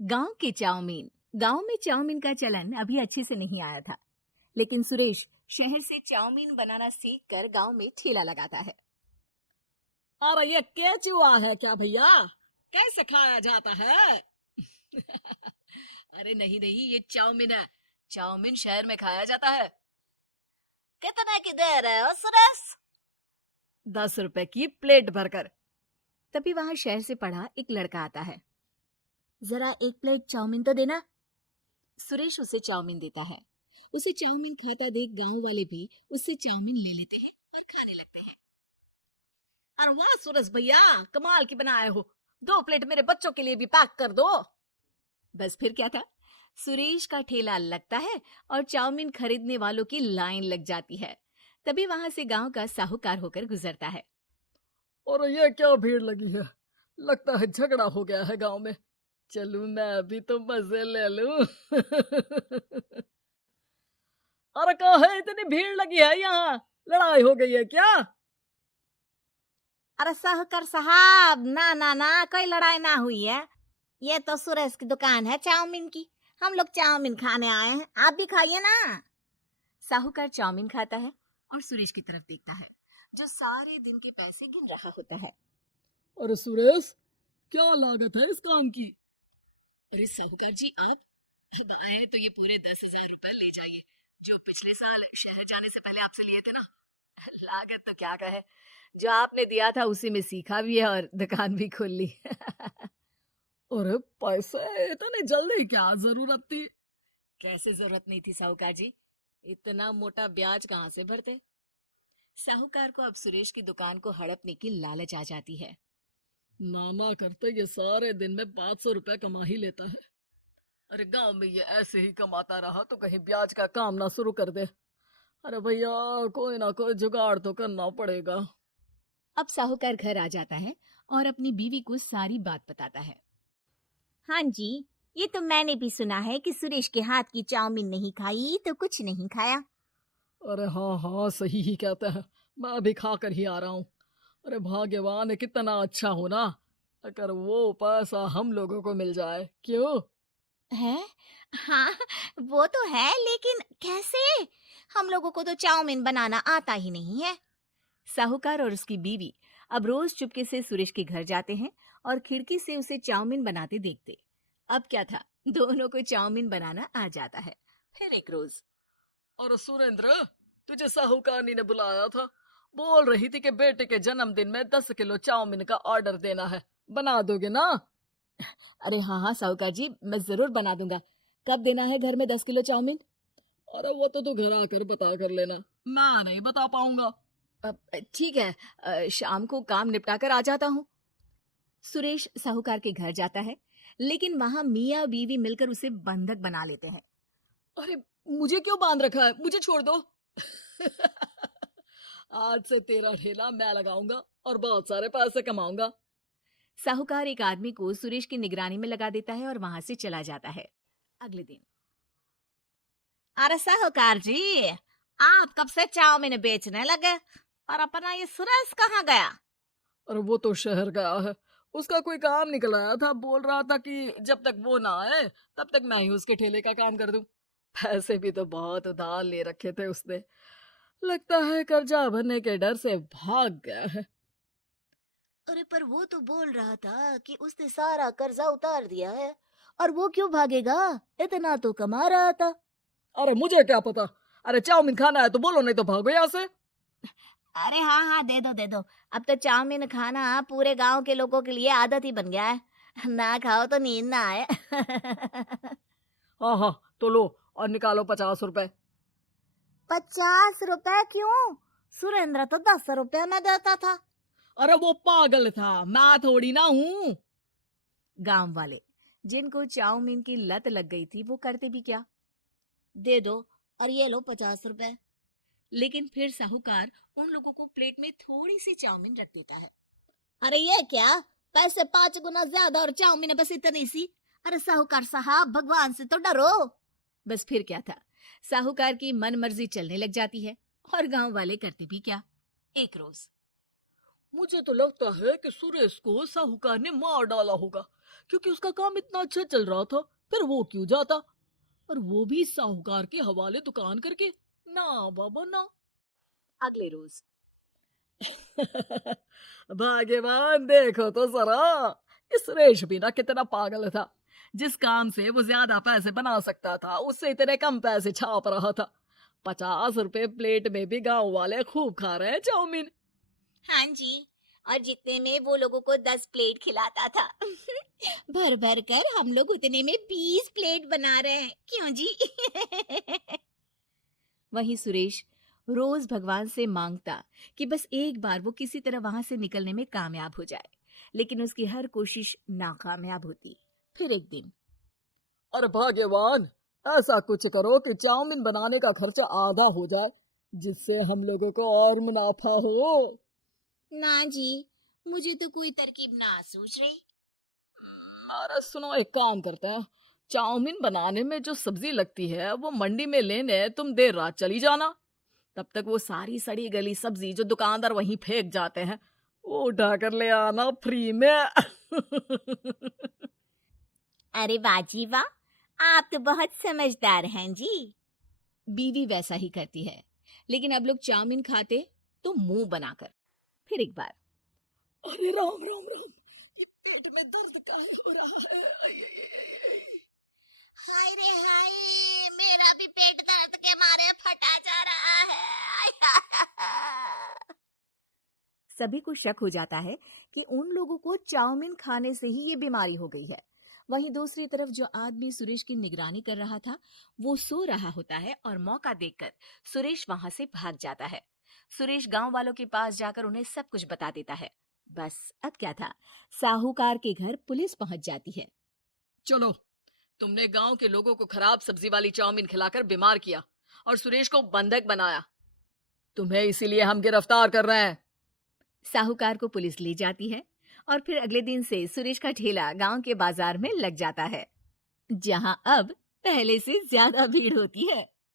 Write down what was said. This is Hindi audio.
गांव के चाउमीन। गांव में चाउमीन का चलन अभी अच्छे से नहीं आया था, लेकिन सुरेश शहर से चाउमीन बनाना सीख कर गाँव में ठेला लगाता है। अरे ये केचुआ है क्या भैया? कैसे खाया जाता है? अरे नहीं नहीं, ये चाउमीन है। चाउमीन शहर में खाया जाता है। कितने की दे रहे हो सुरेश? 10 रुपए की प्लेट भरकर। तभी वहां शहर से पढ़ा एक लड़का आता है। जरा एक प्लेट चाउमीन तो देना। सुरेश उसे चाउमीन देता है। उसे चाउमीन खाता देख गांव वाले भी उससे चाउमीन ले लेते हैं और खाने लगते हैं। अरे वाह सुरेश भैया, कमाल की बनाए हो। 2 प्लेट मेरे बच्चों के लिए भी पैक कर दो। बस फिर क्या था, सुरेश का ठेला लगता है और चाउमीन खरीदने वालों की लाइन लग जाती है। तभी वहां से गांव का साहूकार होकर गुजरता है। और ये क्या भीड़ लगी है? लगता है झगड़ा हो गया है गांव में। चलूं मैं अभी तो मजे ले लूं। अरे कहाँ है, इतनी भीड़ लगी है यहाँ? लड़ाई हो गई है क्या? अरे साहूकार साहब, ना ना ना, कोई लड़ाई ना हुई है। ये तो सुरेश की दुकान है चाउमीन की। हम लोग चाउमीन खाने आए हैं, आप भी खाइए ना। साहूकार चाउमीन खाता है और सुरेश की तरफ देखता है, जो सारे दिन के पैसे गिन रहा होता है। अरे सुरेश, क्या लागत है इस काम की? अरे साहूकार जी, आप अब आए तो ये पूरे 10,000 रुपए ले जाइए, जो पिछले साल शहर जाने से पहले आपसे लिए थे ना। लागत तो क्या कहे, जो आपने दिया था उसी में सीखा भी है और दुकान भी खोल ली। अरे पैसे इतनी जल्दी क्या जरूरत थी? कैसे जरूरत नहीं थी साहूकार जी, इतना मोटा ब्याज कहाँ से भरते। साहूकार को अब सुरेश की दुकान को हड़पने की लालच आ जाती है। नाना करते ये सारे दिन में 500 रुपए कमा ही लेता है। अरे गांव में ये ऐसे ही कमाता रहा तो कहीं ब्याज का काम ना शुरू कर दे। अरे भैया, कोई ना कोई जुगाड़ तो करना पड़ेगा। अब साहूकार घर आ जाता है और अपनी बीवी को सारी बात बताता है। हाँ जी, ये तो मैंने भी सुना है कि सुरेश के हाथ की चाउमीन नहीं खाई तो कुछ नहीं खाया। अरे हाँ हाँ, सही ही कहते हैं। मैं भी खा कर ही आ रहा हूँ। अरे भाग्यवान है, कितना अच्छा हो ना। अगर वो पैसा हम लोगों को मिल जाए, क्यों? है? हाँ, वो तो है, लेकिन कैसे? हम लोगों को तो चाउमीन बनाना आता ही नहीं है। साहूकार और उसकी बीवी अब रोज चुपके से सुरेश के घर जाते हैं और खिड़की से उसे चाउमीन बनाते देखते। अब क्या था, दोनों को चाउमीन बनाना आ जाता है। फिर एक रोज, और सुरेंद्र, तुझे साहूकारनी ने बुलाया था। बोल रही थी कि बेटे के जन्मदिन में 10 किलो चाउमीन का ऑर्डर देना है। बना दोगे ना? अरे हाँ हाँ साहूकार जी, मैं जरूर बना दूंगा। कब देना है घर में 10 किलो चाउमीन? अरे वो तो तू घर आकर बता कर लेना, मैं नहीं बता पाऊंगा। ठीक है, शाम को काम निपटा कर आ जाता हूँ। सुरेश साहूकार के घर जाता है, लेकिन वहां मियाँ बीवी मिलकर उसे बंधक बना लेते हैं। अरे मुझे क्यों बांध रखा है? मुझे छोड़ दो। आज से तेरा ठेला मैं लगाऊंगा और बहुत सारे पैसे कमाऊंगा। साहूकार एक आदमी को सुरेश की निगरानी में लगा देता है और वहां से चला जाता है। अगले दिन, अरे साहूकार जी, आप कब से चाउमीन बेचने लगे? और अपना ये सुरेश कहाँ गया? और वो तो शहर गया है। उसका कोई काम निकल आया था, बोल रहा था कि जब तक वो ना आए तब तक मैं ही उसके ठेले का काम कर दूं। पैसे भी तो बहुत उधार ले रखे थे उसने। लगता है कर्जा भरने के डर से भाग गया है। अरे पर वो तो बोल रहा था कि उसने सारा कर्जा उतार दिया है। और वो क्यों भागेगा? इतना तो कमा रहा था। अरे मुझे क्या पता। अरे चाउमीन खाना है तो बोलो, नहीं तो भागो यहाँ से। अरे हाँ हाँ, दे दो दे दो। अब तो चाउमीन खाना पूरे गांव के लोगों के लिए आदत ही बन गया है। ना खाओ तो नींद ना आए। हाँ हाँ, तो लो और निकालो 50 रुपए। 50 रुपए क्यों? सुरेंद्र तो 10 रुपए में देता था। अरे वो पागल था, मैं थोड़ी ना हूँ। गांव वाले, जिनको चाउमीन की लत लग गई थी, वो करते भी क्या, दे दो और ये लो 50 रुपए। लेकिन फिर साहूकार उन लोगों को प्लेट में थोड़ी सी चाउमीन रख देता है। अरे ये क्या? पैसे 5 गुना ज्यादा और चाउमीन बस इतनी सी। अरे साहूकार साहब, भगवान से तो डरो। बस फिर क्या था, साहूकार की मन मर्जी चलने लग जाती है और गांव वाले करते भी क्या। एक रोज मुझे तो लगता है कि सुरेश को साहूकार ने मार डाला होगा, क्योंकि उसका काम इतना अच्छा चल रहा था। फिर वो क्यों जाता, और वो भी साहूकार के हवाले दुकान करके? ना बाबा ना। अगले रोज भाग्यवान, देखो तो जरा, ये सुरेश भी ना कितना पागल था। जिस काम से वो ज्यादा पैसे बना सकता था, उससे इतने कम पैसे छाप रहा था। 50 रुपए प्लेट में भी गांव वाले खूब खा रहे हैं चाउमीन। हाँ जी, और जितने में वो लोगों को 10 प्लेट खिलाता था। भर भर कर हम लोग उतने में 20 प्लेट बना रहे हैं, क्यों जी? वहीं सुरेश रोज भगवान से मांगता कि बस एक बार वो किसी तरह वहां से निकलने में कामयाब हो जाए, लेकिन उसकी हर कोशिश नाकामयाब होती। फिर एक दिन अरे भाग्यवान, ऐसा कुछ करो कि चाउमीन बनाने का खर्चा आधा हो जाए, जिससे हम लोगों को और मुनाफा हो। ना जी, मुझे तो कोई तरकीब ना सूझ रही। अरे सुनो, एक काम करते हैं। चाउमीन बनाने में जो सब्जी लगती है वो मंडी में लेने तुम देर रात चली जाना। तब तक वो सारी सड़ी गली सब्जी जो दुकानदार वहीं फेंक जाते हैं, वो उठा कर ले आना फ्री में। अरे वाह जी वाह, आप तो बहुत समझदार हैं जी। बीवी वैसा ही करती है, लेकिन अब लोग चाउमीन खाते तो मुंह बनाकर। फिर एक बार अरे राम राम राम, ये पेट में दर्द काहे हो रहा है? हाय रे हाय, मेरा भी पेट दर्द के मारे फटा जा रहा है। सभी को शक हो जाता है कि उन लोगों को चाउमीन खाने से ही ये बीमारी हो गई है। वहीं दूसरी तरफ जो आदमी सुरेश की निगरानी कर रहा था, वो सो रहा होता है और मौका देखकर सुरेश वहां से भाग जाता है। सुरेश गांव वालों के पास जाकर उन्हें सब कुछ बता देता है। बस अब क्या था, साहूकार के घर पुलिस पहुंच जाती है। चलो, तुमने गांव के लोगों को खराब सब्जी वाली चाउमीन खिलाकर बीमार किया और सुरेश को बंधक बनाया। तुम्हें इसीलिए हम गिरफ्तार कर रहे हैं। साहूकार को पुलिस ले जाती है और फिर अगले दिन से सुरेश का ठेला गांव के बाजार में लग जाता है, जहां अब पहले से ज्यादा भीड़ होती है।